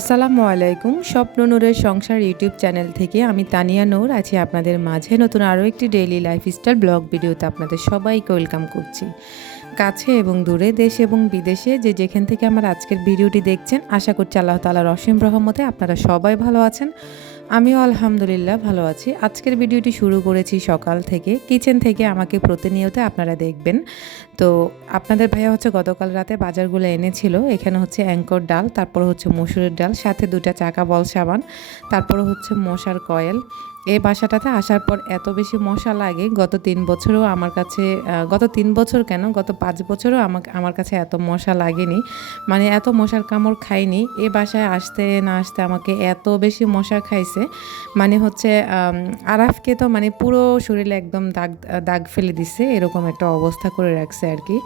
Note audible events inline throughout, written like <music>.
আসসালামু আলাইকুম। স্বপ্ন নূরের সংসার ইউটিউব চ্যানেল থেকে আমি তানিয়া নূর আছি আপনাদের মাঝে। নতুন আরও একটি ডেইলি লাইফস্টাইল ব্লগ ভিডিওতে আপনাদের সবাইকে ওয়েলকাম করছি। কাছে এবং দূরে, দেশ এবং বিদেশে যে যেখান থেকে আমার আজকের ভিডিওটি দেখছেন, আশা করছি আল্লাহ তালার অসীম রহমতে আপনারা সবাই ভালো আছেন। আমিও আলহামদুলিল্লাহ ভালো আছি। আজকের ভিডিওটি শুরু করেছি সকাল থেকে। কিচেন থেকে আমাকে প্রতিনিয়ত আপনারা দেখবেন। তো আপনাদের ভাইয়া হচ্ছে গতকাল রাতে বাজারগুলো এনেছিল। এখানে হচ্ছে অ্যাঙ্কর ডাল, তারপর হচ্ছে মসুরের ডাল, সাথে দুটা চাকা বল সাবান, তারপর হচ্ছে মশার কয়েল এই বাসাটাতে আসার পর এত বেশি মশা লাগে, গত তিন বছরও আমার কাছে গত তিন বছর কেন? গত পাঁচ বছরও আমাকে, আমার কাছে এত মশা লাগেনি। মানে এত মশার কামড় খাইনি। এ বাসায় আসতে না আসতে আমাকে এত বেশি মশা খাইছে। মানে হচ্ছে আরাফকে তো মানে পুরো শরীরে একদম দাগ দাগ ফেলে দিচ্ছে এরকম একটা অবস্থা করে রাখছে আর কি।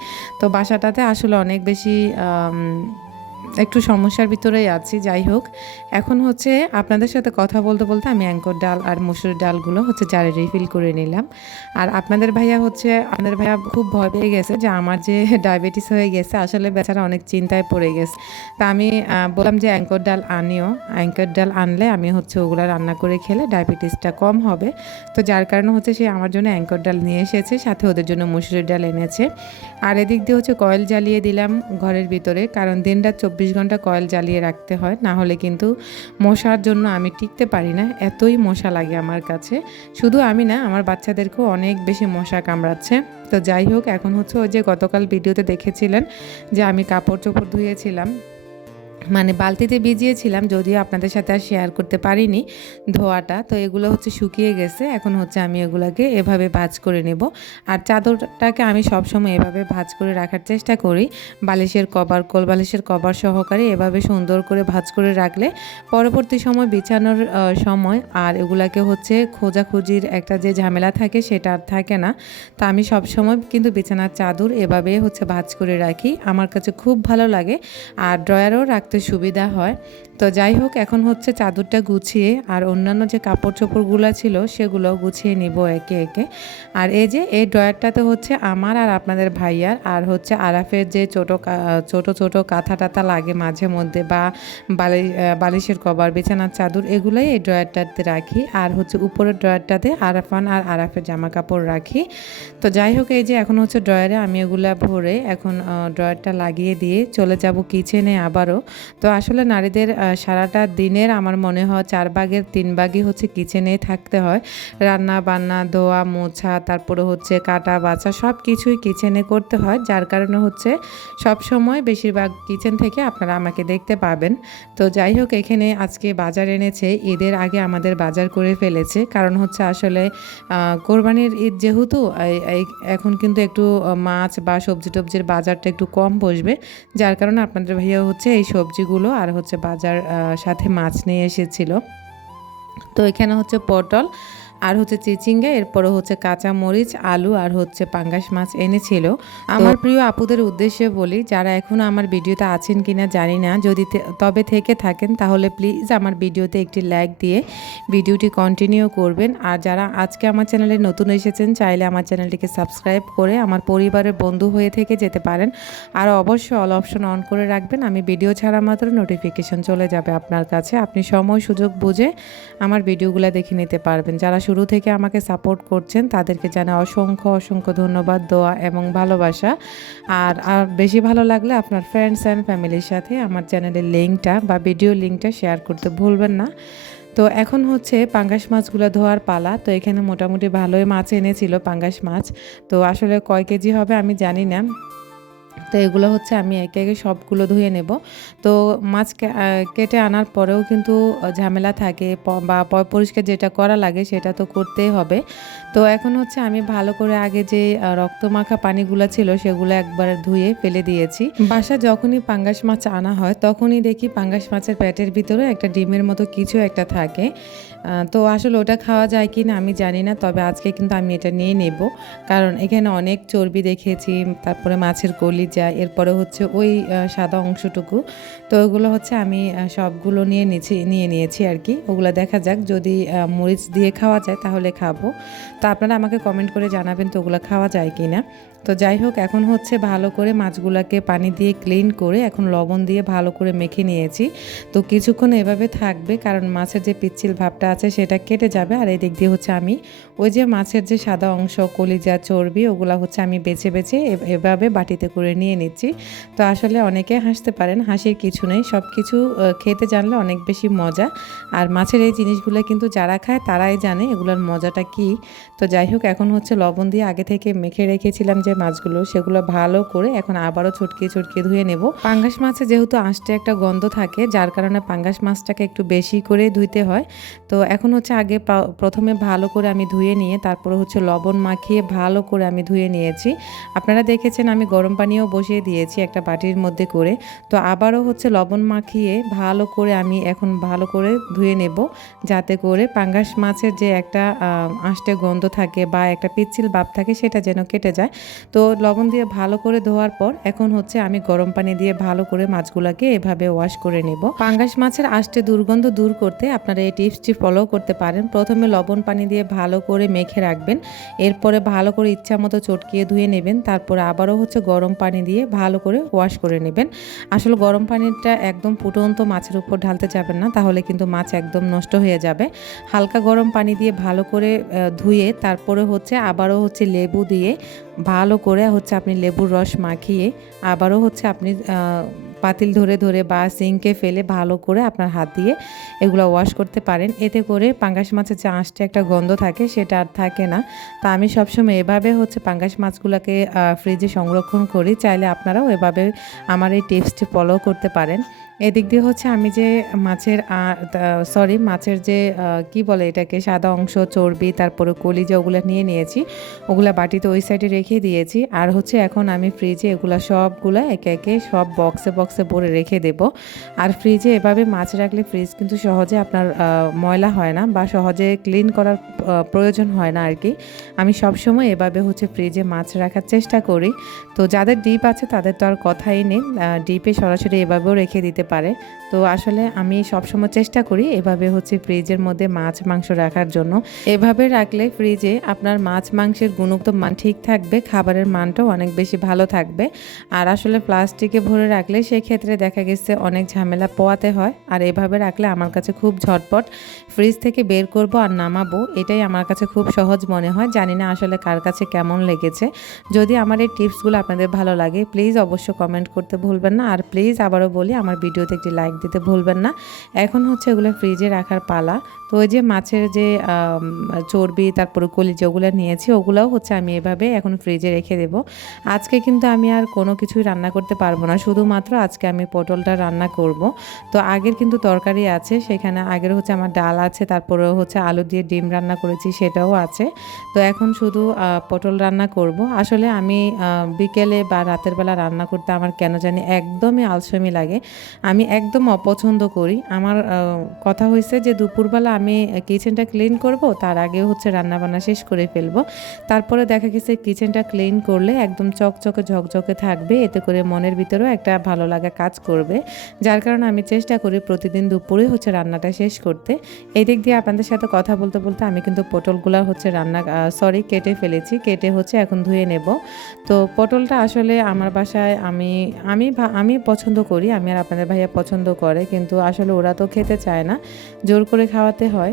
তো বাসাটাতে আসলে অনেক বেশি একটু সমস্যার ভিতরেই আছি, যাই হোক। এখন হচ্ছে আপনাদের সাথে কথা বলতে বলতে আমি অ্যাঙ্কর ডাল আর মসুর ডালগুলো হচ্ছে জারে রিফিল করে নিলাম। আর আপনাদের ভাইয়া হচ্ছে, আপনাদের ভাইয়া খুব ভয় পেয়ে গেছে যে আমার যে ডায়াবেটিস হয়ে গেছে, আসলে বেচারা অনেক চিন্তায় পড়ে গেছে। তা আমি বললাম যে অ্যাঙ্কর ডাল আনিও। অ্যাঙ্কর ডাল আনলে আমি হচ্ছে ওগুলো রান্না করে খেলে ডায়াবেটিসটা কম হবে। তো যার কারণে হচ্ছে সে আমার জন্য অ্যাঙ্কর ডাল নিয়ে এসেছে, সাথে ওদের জন্য মুসুরির ডাল এনেছে। আর এদিক দিয়ে হচ্ছে কয়েল জ্বালিয়ে দিলাম ঘরের ভিতরে, কারণ দিন রাত চব্বিশ ঘণ্টা কয়েল জ্বালিয়ে রাখতে হয়, না হলে কিন্তু মশার জন্য আমি টিকতে পারি না। এতই মশা লাগে আমার কাছে। শুধু আমি না, আমার বাচ্চাদেরকেও অনেক বেশি মশা কামড়াচ্ছে। তো যাই হোক, এখন হচ্ছে ওই যে গতকাল ভিডিওতে দেখেছিলেন যে আমি কাপড় চোপড় ধুয়েছিলাম। মানে বালতিতে ভিজিয়েছিলাম, যদিও আপনাদের সাথে আর শেয়ার করতে পারিনি ধোয়াটা। তো এগুলো হচ্ছে শুকিয়ে গেছে, এখন হচ্ছে আমি এগুলাকে এভাবে ভাজ করে নেব। আর চাদরটাকে আমি সবসময় এভাবে ভাজ করে রাখার চেষ্টা করি, বালিশের কভার, কোল বালিশের কভার সহকারে এভাবে সুন্দর করে ভাজ করে রাখলে পরবর্তী সময় বিছানোর সময় আর এগুলাকে হচ্ছে খোঁজাখুঁজির একটা যে ঝামেলা থাকে সেটা আর থাকে না। তা আমি সবসময় কিন্তু বিছানার চাদর এভাবে হচ্ছে ভাজ করে রাখি। আমার কাছে খুব ভালো লাগে। আর ড্রয়ারও রাখতে সুবিধা হয়। তো যাই হোক, এখন হচ্ছে চাদরটা গুছিয়ে আর অন্যান্য যে কাপড় চোপড়গুলো ছিল সেগুলো গুছিয়ে নিব একে একে। আর এই যে, এই ড্রয়ারটাতে হচ্ছে আমার আর আপনাদের ভাইয়ার আর হচ্ছে আরাফের যে ছোট ছোট ছোট কাঁথা টাথা লাগে মাঝে মধ্যে বা বালি বালিশের কভার, বিছানার চাদর, এগুলোই এই ড্রয়ারটাতে রাখি। আর হচ্ছে উপরের ড্রয়ারটাতে আরাফান আর আরাফের জামা কাপড় রাখি। তো যাই হোক, এই যে এখন হচ্ছে ড্রয়ারে আমি এগুলো ভরে এখন ড্রয়ারটা লাগিয়ে দিয়ে চলে যাব কিচেনে আবারও। তো আসলে নারীদের সারাটা দিনের আমার মনে হয় চার ভাগের তিন ভাগই হচ্ছে কিচেনে থাকতে হয়। রান্না, বান্না, ধোয়া, মোছা, তারপরে হচ্ছে কাটা, বাছা সব কিছুই কিচেনে করতে হয়। যার কারণে হচ্ছে সব সময় বেশিরভাগ কিচেন থেকে আপনারা আমাকে দেখতে পাবেন। তো যাই হোক, এখানে আজকে বাজার এনেছে। ঈদের আগে আমাদের বাজার করে ফেলেছে। কারণ হচ্ছে আসলে কোরবানির ঈদ যেহেতু এখন কিন্তু একটু মাছ বা সবজি টবজির বাজারটা একটু কম বসবে। যার কারণে আপনাদের ভাইয়া হচ্ছে এই সবজিগুলো আর হচ্ছে বাজার সাথে মাছ নিয়ে এসেছিল। তো এখানে হচ্ছে পটল। আর হচ্ছে চিচিঙ্গা এরপরে হচ্ছে কাঁচা মরিচ আলু আর হচ্ছে পাঙ্গাস মাছ এনেছিল। আমার প্রিয় আপুদের উদ্দেশ্যে বলি যারা এখনও আমার ভিডিওতে আছেন কিনা জানি না যদি তবে থেকে থাকেন তাহলে প্লিজ আমার ভিডিওতে একটি লাইক দিয়ে ভিডিওটি কন্টিনিউ করবেন। আর যারা আজকে আমার চ্যানেলে নতুন এসেছেন চাইলে আমার চ্যানেলটিকে সাবস্ক্রাইব করে আমার পরিবারের বন্ধু হয়ে থেকে যেতে পারেন। আর অবশ্যই অল অপশন অন করে রাখবেন আমি ভিডিও ছাড়া মাত্র নোটিফিকেশন চলে যাবে আপনার কাছে। আপনি সময় সুযোগ বুঝে আমার ভিডিওগুলো দেখে নিতে পারবেন। যারা শুরু থেকে আমাকে সাপোর্ট করছেন, তাদেরকে জানাই অসংখ্য অসংখ্য ধন্যবাদ, দোয়া এবং ভালোবাসা। আর আর বেশি ভালো লাগলে আপনার ফ্রেন্ডস অ্যান্ড ফ্যামিলির সাথে আমার চ্যানেলের লিঙ্কটা বা ভিডিও লিঙ্কটা শেয়ার করতে ভুলবেন না। তো এখন হচ্ছে পাঙ্গাস মাছগুলো ধোয়ার পালা, তো এখানে মোটামুটি ভালোই মাছ এনেছিল পাঙ্গাস মাছ। তো আসলে কয় কেজি হবে আমি জানি না। তো এগুলো হচ্ছে আমি একে একে সবগুলো ধুয়ে নেব। তো মাছ কেটে আনার পরেও কিন্তু ঝামেলা থাকে বা পরিষ্কার যেটা করা লাগে সেটা তো করতেই হবে। তো এখন হচ্ছে আমি ভালো করে আগে যে আহ, রক্তমাখা পানিগুলো ছিল সেগুলো একবার ধুয়ে ফেলে দিয়েছি। বাসা যখনই পাঙ্গাস মাছ আনা হয় তখনই দেখি পাঙ্গাস মাছের পেটের ভিতরে একটা ডিমের মতো কিছু একটা থাকে। তো আসলে ওটা খাওয়া যায় কি না আমি জানি না, তবে আজকে কিন্তু আমি এটা নিয়ে নেব। কারণ এখানে অনেক চর্বি দেখেছি, তারপরে মাছের কলিজা, এরপরে হচ্ছে ওই সাদা অংশটুকু। তো ওগুলো হচ্ছে আমি সবগুলো নিয়ে নিয়েছি নিয়ে নিয়েছি আর কি। ওগুলো দেখা যাক, যদি মরিচ দিয়ে খাওয়া যায় তাহলে খাব। তো আপনারা আমাকে কমেন্ট করে জানাবেন তো ওগুলো খাওয়া যায় কি না। তো যাই হোক, এখন হচ্ছে ভালো করে মাছগুলোকে পানি দিয়ে ক্লিন করে এখন লবণ দিয়ে ভালো করে মেখে নিয়েছি। তো কিছুক্ষণ এভাবে থাকবে, কারণ মাছের যে পিচ্ছিল ভাবটা আছে সেটা কেটে যাবে। আর এই দিক দিয়ে হচ্ছে আমি ওই যে মাছের যে সাদা অংশ, কলিজা, চর্বি, ওগুলা হচ্ছে আমি বেছে বেছে এভাবে বাটিতে করে নিয়ে নিচ্ছি। তো আসলে অনেকে হাসতে পারেন, হাসির কিছু নেই। সব কিছু খেতে জানলে অনেক বেশি মজা। আর মাছের এই জিনিসগুলো কিন্তু যারা খায় তারাই জানে এগুলোর মজাটা কি। তো যাই হোক, এখন হচ্ছে লবণ দিয়ে আগে থেকে মেখে রেখেছিলাম যে মাছগুলো, সেগুলো ভালো করে এখন আবারও ছটকিয়ে ছটকিয়ে ধুয়ে নেব। পাঙ্গাস মাছে যেহেতু আঁশটে একটা গন্ধ থাকে, যার কারণে পাঙ্গাস মাছটাকে একটু বেশি করে ধুইতে হয়। তো এখন হচ্ছে আগে প্রা- প্রথমে ভালো করে আমি ধুয়ে নিয়ে তারপরে হচ্ছে লবণ মাখিয়ে ভালো করে আমি ধুয়ে নিয়েছি। আপনারা দেখেছেন আমি গরম পানিও বসিয়ে দিয়েছি একটা বাটির মধ্যে করে। তো আবারও হচ্ছে লবণ মাখিয়ে ভালো করে আমি এখন ভালো করে ধুয়ে নেব। যাতে করে পাঙ্গাস মাছের যে একটা আঁশটে গন্ধ থাকে বা একটা পিচ্ছিল ভাব থাকে সেটা যেন কেটে যায়। তো লবণ দিয়ে ভালো করে ধোয়ার পর এখন হচ্ছে আমি গরম পানি দিয়ে ভালো করে মাছগুলোকে এভাবে ওয়াশ করে নেব। পাঙ্গাস মাছের আঁশটে দুর্গন্ধ দূর করতে আপনারা এই টিপসটি ফলো করতে পারেন। প্রথমে লবণ পানি দিয়ে ভালো করে মেখে রাখবেন। এরপরে ভালো করে ইচ্ছা মতো চটকিয়ে ধুয়ে নেবেন। তারপরে আবারও হচ্ছে গরম পানি দিয়ে ভালো করে ওয়াশ করে নেবেন। আসলে গরম পানিটা একদম ফুটন্ত মাছের উপর ঢালতে যাবেন না, তাহলে কিন্তু মাছ একদম নষ্ট হয়ে যাবে। হালকা গরম পানি দিয়ে ভালো করে ধুয়ে তারপরে হচ্ছে আবারও হচ্ছে লেবু দিয়ে ভালো করে হচ্ছে আপনি লেবুর রস মাখিয়ে আবারও হচ্ছে আপনি পাতিল ধরে ধরে বা সিঙ্কে ফেলে ভালো করে আপনার হাত দিয়ে এগুলো ওয়াশ করতে পারেন। এতে করে পাঙ্গাস মাছের যে আঁশটা একটা গন্ধ থাকে সেটা আর থাকে না। তা আমি সবসময় এভাবে হচ্ছে পাঙ্গাস মাছগুলোকে ফ্রিজে সংরক্ষণ করি। চাইলে আপনারাও এভাবে আমার এই টিপসটি ফলো করতে পারেন। এদিক দিয়ে হচ্ছে আমি যে মাছের সরি মাছের যে কি বলে এটাকে, সাদা অংশ, চর্বি, তারপরে কলিজা ওগুলো নিয়ে নিয়েছি, ওগুলো বাটিতে ওই সাইডে রেখে দিয়েছি। আর হচ্ছে এখন আমি ফ্রিজে এগুলা সবগুলা একে একে সব বক্সে বক্সে ভরে রেখে দেব। আর ফ্রিজে এভাবে মাছ রাখলে ফ্রিজ কিন্তু সহজে আপনার ময়লা হয় না বা সহজে ক্লিন করার প্রয়োজন হয় না আর কি আমি সবসময় এভাবে হচ্ছে ফ্রিজে মাছ রাখার চেষ্টা করি। তো যাদের ডিপ আছে তাদের তো আর কথাই নেই ডিপে সরাসরি এভাবেও রেখে দিতে পারে। তো আসলে আমি সবসময় চেষ্টা করি এভাবে হচ্ছে ফ্রিজের মধ্যে মাছ, মাংস রাখার জন্য। এভাবে রাখলে ফ্রিজে আপনার মাছ, মাংসের গুণগত মান ঠিক থাকবে, খাবারের মানটাও অনেক বেশি ভালো থাকবে। আর আসলে প্লাস্টিকে ভরে রাখলে সেই ক্ষেত্রে দেখা গেছে অনেক ঝামেলা পোয়াতে হয়। আর এভাবে রাখলে আমার কাছে খুব ঝটপট ফ্রিজ থেকে বের করব আর নামাবো, এটাই আমার কাছে খুব সহজ মনে হয়। জানি না আসলে কার কাছে কেমন লেগেছে। যদি আমার এই টিপসগুলো আপনাদের ভালো লাগে, প্লিজ অবশ্য কমেন্ট করতে ভুলবেন না। আর প্লিজ আবারও বলি, আমার ভিডিওতে একটি লাইক দিতে ভুলবেন না। এখন হচ্ছে এগুলো ফ্রিজে রাখার পালা। তো ওই যে মাছের যে চর্বি, তারপরে কলিজা ওগুলো নিয়েছি, ওগুলোও হচ্ছে আমি এভাবে এখন ফ্রিজে রেখে দেব। আজকে কিন্তু আমি আর কোনো কিছুই রান্না করতে পারব না। শুধুমাত্র আজকে আমি পটলটা রান্না করব। তো আগের কিন্তু তরকারি আছে, সেখানে আগের হচ্ছে আমার ডাল আছে তারপরে হচ্ছে আলু দিয়ে ডিম রান্না করেছি, সেটাও আছে। তো এখন শুধু পটল রান্না করব। আসলে আমি বিকেলে বা রাতের বেলা রান্না করতে আমার কেন জানি একদমই আলসেমি লাগে। আমি একদম অপছন্দ করি। আমার কথা হয়েছে যে দুপুরবেলা আমি কিচেনটা ক্লিন করব, তার আগে হচ্ছে রান্না বান্না শেষ করে ফেলব। তারপরে দেখা গেছে কিচেনটা ক্লিন করলে একদম চকচকে ঝকঝকে থাকবে, এতে করে মনের ভিতরেও একটা ভালো লাগা কাজ করবে। যার কারণে আমি চেষ্টা করি প্রতিদিন দুপুরে হচ্ছে রান্নাটা শেষ করতে। এই দিক দিয়ে আপনাদের সাথে কথা বলতে বলতে আমি কিন্তু পটলগুলো হচ্ছে রান্না সরি কেটে ফেলেছি। কেটে হচ্ছে এখন ধুয়ে নেব। তো পটলটা আসলে আমার বাসায় আমি আমি আমি পছন্দ করি, আমি আর আপনাদের ভাইয়া পছন্দ করে, কিন্তু আসলে ওরা তো খেতে চায় না, জোর করে খাওয়াতে হয়।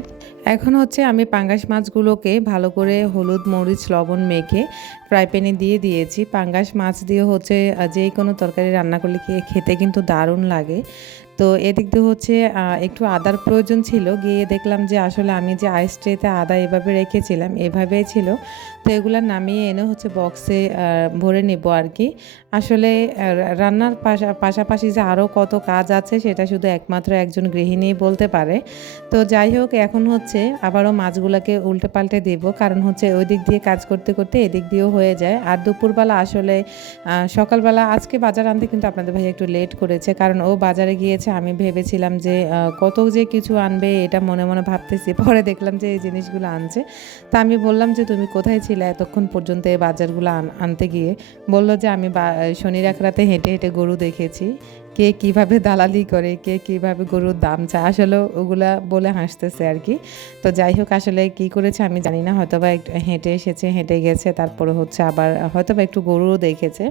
এখন হচ্ছে আমি পাঙ্গাস মাছগুলোকে ভালো করে হলুদ, মরিচ, লবণ মেখে ফ্রাই প্যানে দিয়ে দিয়েছি। পাঙ্গাস মাছ দিয়ে হচ্ছে যে কোনো তরকারি রান্না করলে খেতে কিন্তু দারুণ লাগে। তো এদিক দিয়ে হচ্ছে একটু আদার প্রয়োজন ছিল। গিয়ে দেখলাম যে আসলে আমি যে আইস ট্রেতে আদা এভাবে রেখেছিলাম, এভাবেই ছিল। তো এগুলো নামিয়ে এনে হচ্ছে বক্সে ভরে নেব আর কি। আসলে রান্নার পাশা- পাশাপাশি যে আরও কত কাজ আছে, সেটা শুধু একমাত্র একজন গৃহিণী বলতে পারে। তো যাই হোক, এখন হচ্ছে আবারও মাছগুলোকে উল্টে পাল্টে দেবো। কারণ হচ্ছে ওই দিক দিয়ে কাজ করতে করতে এদিক দিয়েও হয়ে যায়। আর দুপুরবেলা আসলে সকালবেলা আজকে বাজার আনতে কিন্তু আপনাদের ভাই একটু লেট করেছে। কারণ ও বাজারে গিয়েছে আমি ভেবেছিলাম যে কত যে কিছু আনবে এটা মনে মনে ভাবতেছি, <laughs> পরে দেখলাম যে এই জিনিসগুলো আনছে। তা আমি বললাম যে, তুমি কোথায় ছিলে এতক্ষণ পর্যন্ত এই বাজারগুলো আনতে গিয়ে? বলল যে, আমি শনি রাতে হেঁটে হেঁটে গরু দেখেছি। কে কীভাবে দালালি করে, কে কীভাবে গরুর দাম চায়? আসলে ওগুলা বলে হাসতেছে আর কি। তো যাই হোক, আসলে কি করেছে আমি জানি না, হয়তোবা একটু হেঁটে এসেছে, হেঁটে গেছে, তারপরে হচ্ছে আবার হয়তোবা একটু গরুও দেখেছে।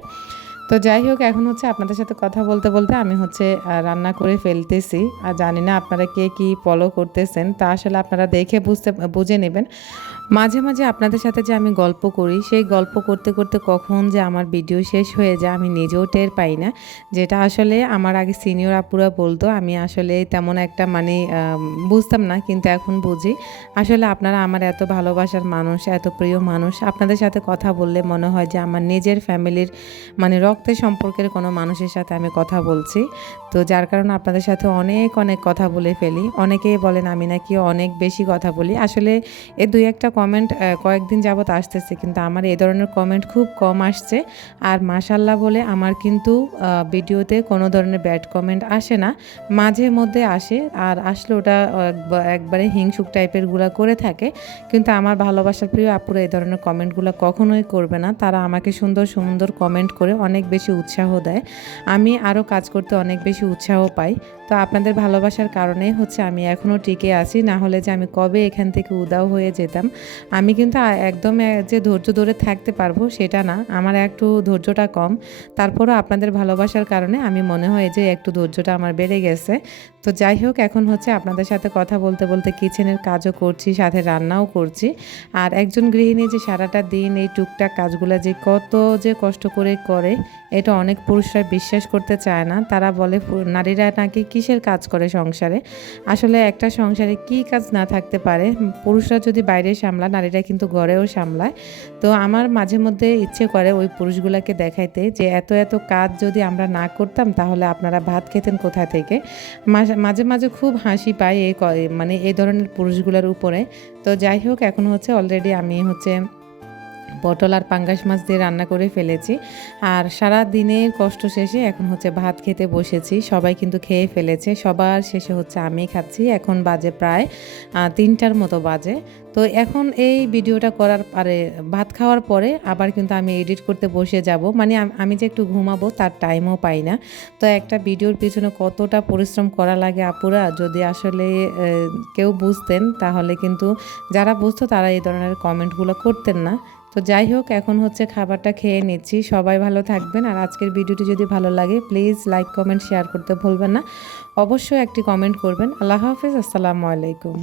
তো যাই হোক, এখন হচ্ছে আপনাদের সাথে কথা বলতে বলতে আমি হচ্ছে রান্না করে ফেলতেছি। আর জানি না আপনারা কে কি ফলো করতেছেন, তা আসলে আপনারা দেখে বুঝতে, বুঝে নেবেন। মাঝে মাঝে আপনাদের সাথে যে আমি গল্প করি, সেই গল্প করতে করতে কখন যে আমার ভিডিও শেষ হয়ে যায়, আমি নিজেও টের পাই না। যেটা আসলে আমার আগে সিনিয়র আপুরা বলতো, আমি আসলে তেমন একটা মানে বুঝতাম না, কিন্তু এখন বুঝি। আসলে আপনারা আমার এত ভালোবাসার মানুষ, এত প্রিয় মানুষ, আপনাদের সাথে কথা বললে মনে হয় যে আমার নিজের ফ্যামিলির মানে রক্তের সম্পর্কের কোনো মানুষের সাথে আমি কথা বলছি। তো যার কারণে আপনাদের সাথে অনেক অনেক কথা বলে ফেলি। অনেকেই বলেন, আমি নাকি অনেক বেশি কথা বলি। আসলে এ দুই একটা কমেন্ট কয়েকদিন যাবত আসতেছে, কিন্তু আমার এই ধরনের কমেন্ট খুব কম আসছে। আর মাশাল্লাহ বলে আমার কিন্তু ভিডিওতে কোনো ধরনের ব্যাড কমেন্ট আসে না, মাঝে মধ্যে আসে। আর আসলে ওটা একবা- একবারে হিংসুক টাইপেরগুলা করে থাকে, কিন্তু আমার ভালোবাসার প্রিয় আপুরা এই ধরনের কমেন্টগুলো কখনোই করবে না। তারা আমাকে সুন্দর সুন্দর কমেন্ট করে অনেক বেশি উৎসাহ দেয়। আমি আরও কাজ করতে অনেক বেশি উৎসাহ পাই। তো আপনাদের ভালোবাসার কারণেই হচ্ছে আমি এখনও টিকে আছি, না হলে যে আমি কবে এখান থেকে উদাও হয়ে যেতাম আমি কিন্তু একদম যে ধৈর্য ধরে থাকতে পারব সেটা না। আমার একটু ধৈর্যটা কম। তারপরও আপনাদের ভালোবাসার কারণে আমি মনে হয় যে একটু ধৈর্যটা আমার বেড়ে গেছে। তো যাই হোক, এখন হচ্ছে আপনাদের সাথে কথা বলতে বলতে কিচেনের কাজও করছি, সাথে রান্নাও করছি। আর একজন গৃহিণী যে সারাটা দিন এই টুকটাক কাজগুলো যে কত যে কষ্ট করে করে, এটা অনেক পুরুষরা বিশ্বাস করতে চায় না। তারা বলে নারীরা নাকি কিসের কাজ করে সংসারে? আসলে একটা সংসারে কি কাজ না থাকতে পারে, পুরুষরা যদি বাইরে সামলায়, নারীরা কিন্তু ঘরেও সামলায়। তো আমার মাঝে মধ্যে ইচ্ছে করে ওই পুরুষগুলোকে দেখাইতে যে, এত এত কাজ যদি আমরা না করতাম, তাহলে আপনারা ভাত খেতেন কোথা থেকে? মাঝে মাঝে খুব হাসি পায় এই মানে এই ধরনের পুরুষগুলোর উপরে। তো যাই হোক, এখন হচ্ছে অলরেডি আমি হচ্ছে পটল আর পাঙ্গাস মাছ দিয়ে রান্না করে ফেলেছি। আর সারা দিনের কষ্ট শেষে এখন হচ্ছে ভাত খেতে বসেছি। সবাই কিন্তু খেয়ে ফেলেছে। সবার শেষে হচ্ছে আমি খাচ্ছি। এখন বাজে প্রায় তিনটার মতো বাজে। তো এখন এই ভিডিওটা করার পরে ভাত খাওয়ার পরে আবার কিন্তু আমি এডিট করতে বসে যাব। মানে আমি যে একটু ঘুমাবো তার টাইমও পাই না। তো একটা ভিডিওর পিছনে কতটা পরিশ্রম করা লাগে আপুরা, যদি আসলে কেউ বুঝতেন, তাহলে কিন্তু যারা বুঝতো তারা এই ধরনের কমেন্টগুলো করতেন না। তো যাই হোক, এখন হচ্ছে খাবারটা খেয়ে নিচ্ছি। সবাই ভালো থাকবেন আর আজকের ভিডিওটি যদি ভালো লাগে প্লিজ লাইক কমেন্ট শেয়ার করতে ভুলবেন না। অবশ্যই একটি কমেন্ট করবেন। আল্লাহ হাফিজ, আসসালামু আলাইকুম।